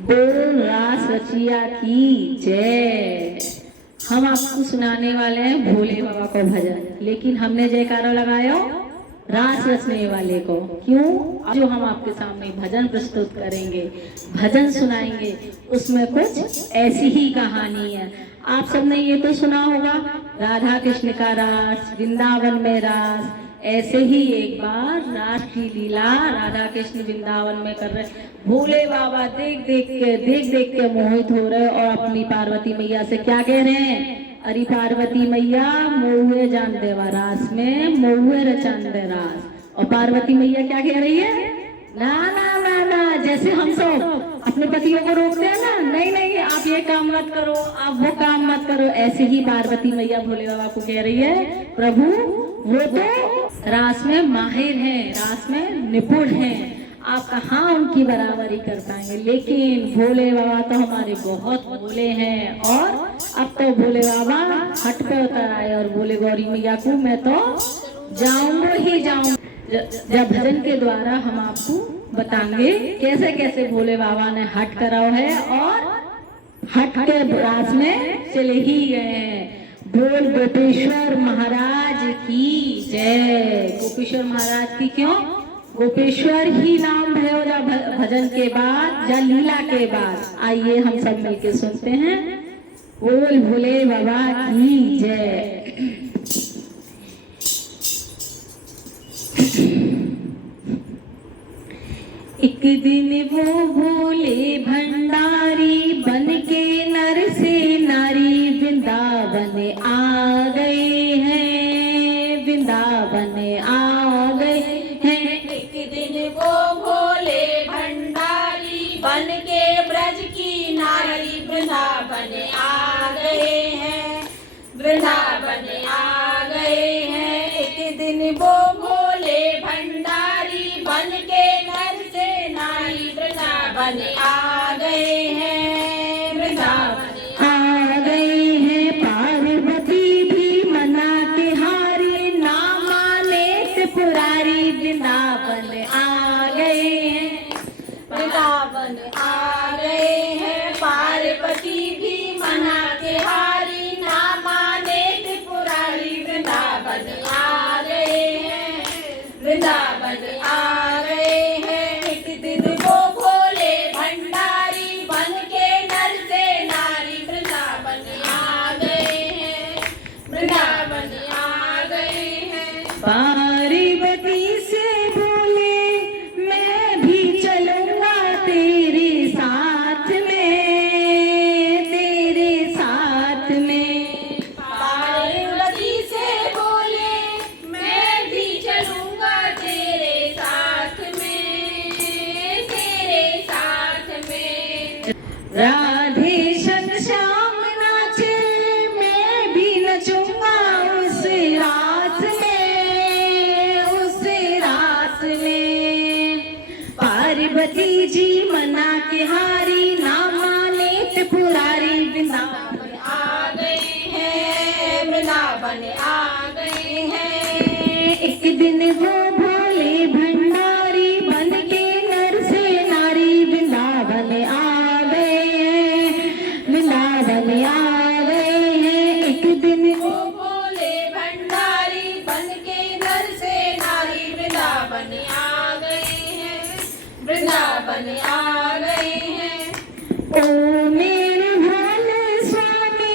बोल रास रचिया की जय। हम आपको सुनाने वाले हैं भोले बाबा को भजन, लेकिन हमने जयकारा लगाया रास रचने वाले को। क्यों? जो हम आपके सामने भजन प्रस्तुत करेंगे, भजन सुनाएंगे, उसमें कुछ ऐसी ही कहानी है। आप सबने ये तो सुना होगा, राधा कृष्ण का रास, वृंदावन में रास। ऐसे ही एक बार रास की लीला राधा कृष्ण वृंदावन में कर रहे, भोले बाबा देख देख के मोहित हो रहे और अपनी पार्वती मैया से क्या कह रहे हैं? अरे पार्वती मैया मोहुए जान देवा रास में, मोहुए रचान दे रास। और पार्वती मैया क्या कह रही है? ना ना ना ना, जैसे हम सब अपने पतियों को रोकते हैं ना, नहीं नहीं आप ये काम मत करो, आप वो काम मत करो। ऐसे ही पार्वती मैया भोले बाबा को कह रही है, प्रभु वो तो रास में माहिर हैं, रास में निपुण हैं, आप कहाँ उनकी बराबरी कर पाएंगे। लेकिन भोले बाबा तो हमारे बहुत भोले हैं। और अब तो भोले बाबा हट पे उतर आए और बोले गौरी मैया को मैं तो जाऊंगा ही जाऊंगा। जब भजन के द्वारा हम आपको बताएंगे कैसे कैसे भोले बाबा ने हट करा है और हट के रास में चले ही गए। बोल गोपेश्वर महाराज की जय। गोपेश्वर महाराज की क्यों? गोपेश्वर ही नाम भयो जा भजन के बाद, या लीला के बाद। आइए हम सब मिलके सुनते हैं। बोल भोले बाबा की जय। एक दिन वो भोले भंडारी बन के नर से नारी वृंदावन आ गए हैं, वृंदावन आ गए हैं। एक दिन वो भोले भंडारी बन के ब्रज की नारी वृंदावन आ गए हैं, वृंदावन आ गए हैं। एक दिन वो भोले भंडारी बन के नर से नारी वृंदावन आ गए हैं, वृंदावन आ गए हैं। पार्वती भी मना के हारी, ना माने त्रिपुरारी वृंदावन आ गए हैं, वृंदावन आ गए हैं। पार्वती भी मना के हारी, ना माने त्रिपुरारी वृंदावन आ गए हैं, वृंदावन आ गए हैं। एक दिन वो भोले भंडारी बन के नर से नारी वृंदावन आ गए हैं, वृंदावन आ गए हैं। पार्वती से बोले मैं भी चलूंगा तेरे साथ में, तेरे साथ में। पार्वती से बोले मैं भी चलूंगा तेरे साथ में, तेरे साथ में। राधे श्याम नाचे मैं भी नचूंगा उस रात में, उस रात में। पार्वती जी मना के हारी, ना माने त्रिपुरारी वृंदावन आ गए हैं, वृंदावन आ गए हैं। एक दिन वो भोले भंडारी बन के नर से नारी वृंदावन आ गए हैं, वृंदावन आ गए हैं। एक दिन वो भोले भंडारी बन के नर से नारी वृंदावन आ गए हैं, वृंदावन आ गए हैं। ओ मेरे भोले स्वामी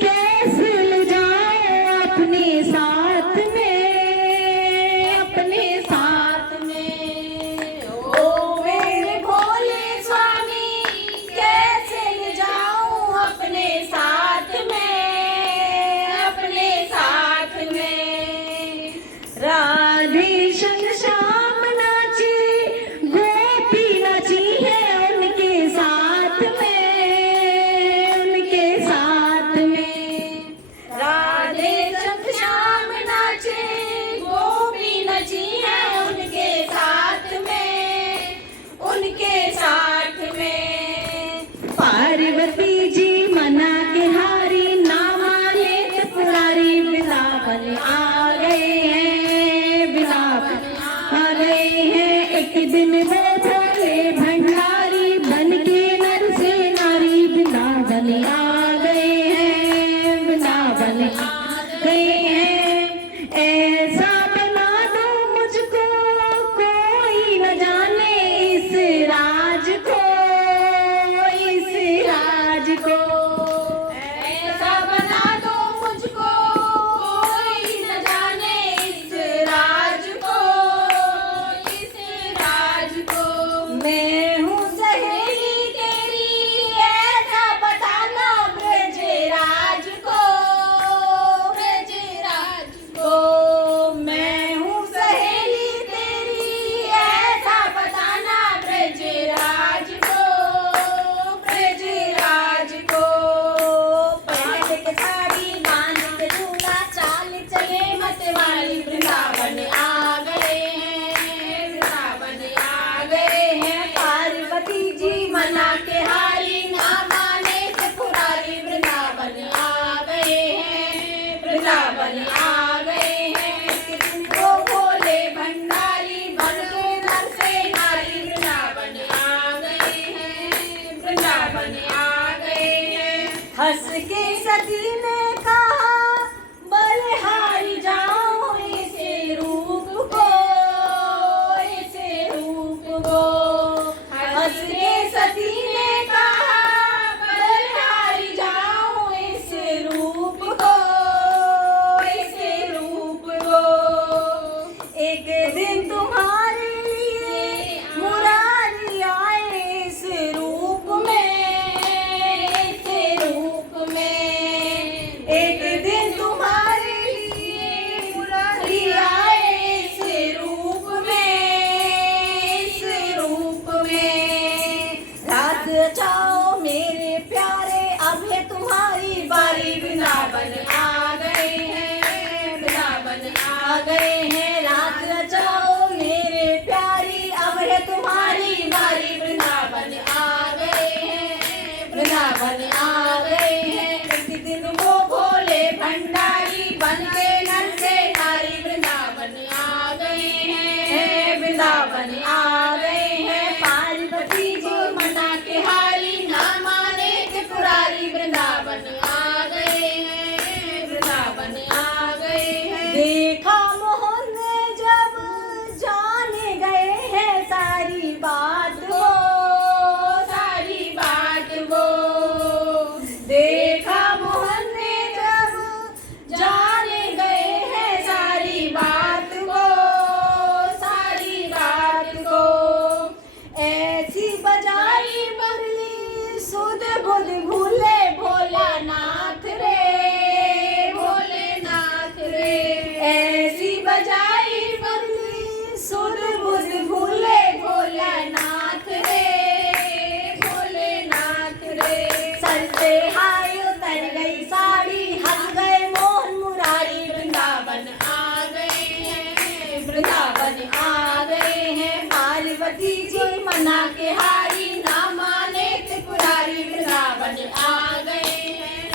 कैसे ले जाए अपने साथ में, हंस के सती ने कहा बलिहारी जाओ ऐसे रूप को, ऐसे रूप को। हंस के सती ने कहा बलिहारी जाओ ऐसे रूप को, ऐसे रूप को। एक दिन तुम्हारे लिए मुरारी आए इस रूप में, ऐसे रूप में। एक दिन तुम्हारे लिए मुरारी आए इस रूप में, इस रूप में। रात रचाओ मेरे प्यारे अब है तुम्हारी बारी, वृंदावन आ गए हैं, वृंदावन आ गए हैं। रात रचाओ मेरे प्यारी अब है तुम्हारी बारी, वृंदावन आ गए हैं, वृंदावन आ गए हैं। एक दिन वो भोले भंडारी बन के नर से नारी, वृंदावन आ गए हैं, वृंदावन आ गए हैं। पार्वती जी मना के हारी ना माने त्रिपुरारी, वृंदावन आ गए हैं, वृंदावन आ गए हैं। देखा मोहन ने जब जाने गए हैं सारी बात वो, सारी बात वो। देखा मोहन ने जब जाने गए हैं सारी बात को, सारी बात को। ऐसी बजाई बरली सुध बुध भूले भोलेनाथ रे, भोलेनाथ रे। ऐसी बजाई बरली सुध बुध भूले भोलेनाथ रे, भोलेनाथ रे। सर से हाय उतर गई साड़ी, हंस गए मोहन मुरारी, वृंदावन आ गए हैं, वृंदावन आ गए हैं। पार्वती जी मना के हारी ना माने त्रिपुरारी, वृंदावन आ गए हैं,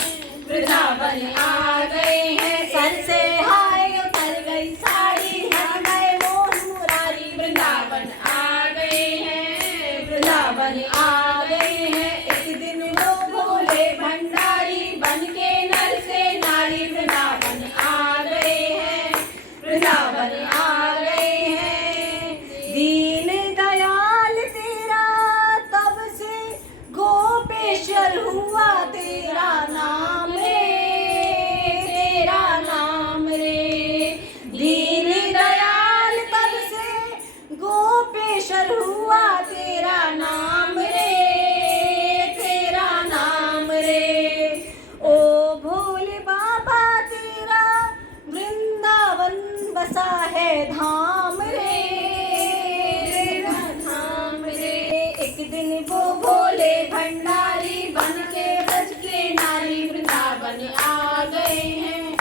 वृंदावन आ गए हैं। सर से हाय उतर गई साड़ी, हंस गए मोहन मुरारी, वृंदावन आ गए हैं, वृंदावन आ गए हैं। एक दिन वो भोले भंडारी बन के नर से नारी, वृंदावन आ गए हैं, वृंदावन आ गए हैं। दीन दयाल तेरा तब से गोपेश्वर हुआ तेरा नाम रे, तेरा नाम रे। दीन दयाल तब से गोपेश्वर हुआ तेरा नाम रे, तेरा नाम रे। ओ भोले बाबा तेरा वृंदावन बसा है धाम रे, तेरा धाम रे। एक दिन वो भोले भंडारी बन के ब्रज के नारी, वृंदावन आ गए हैं,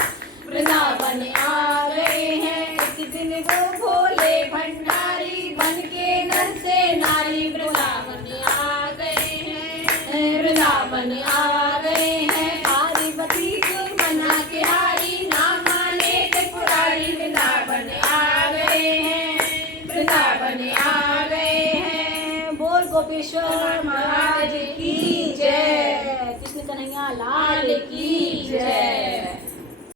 वृंदावन आ गए हैं। एक दिन वो भोले भंडारी बन के नर से नारी, वृंदावन आ गए हैं, वृंदावन आ गए हैं। पार्वती जी मना के हारी ना माने त्रिपुरारी, वृंदावन आ गए हैं, वृंदावन आ गए हैं। बोल गोपेश्वर महाराज की जय, कृष्ण कन्हैया लाल की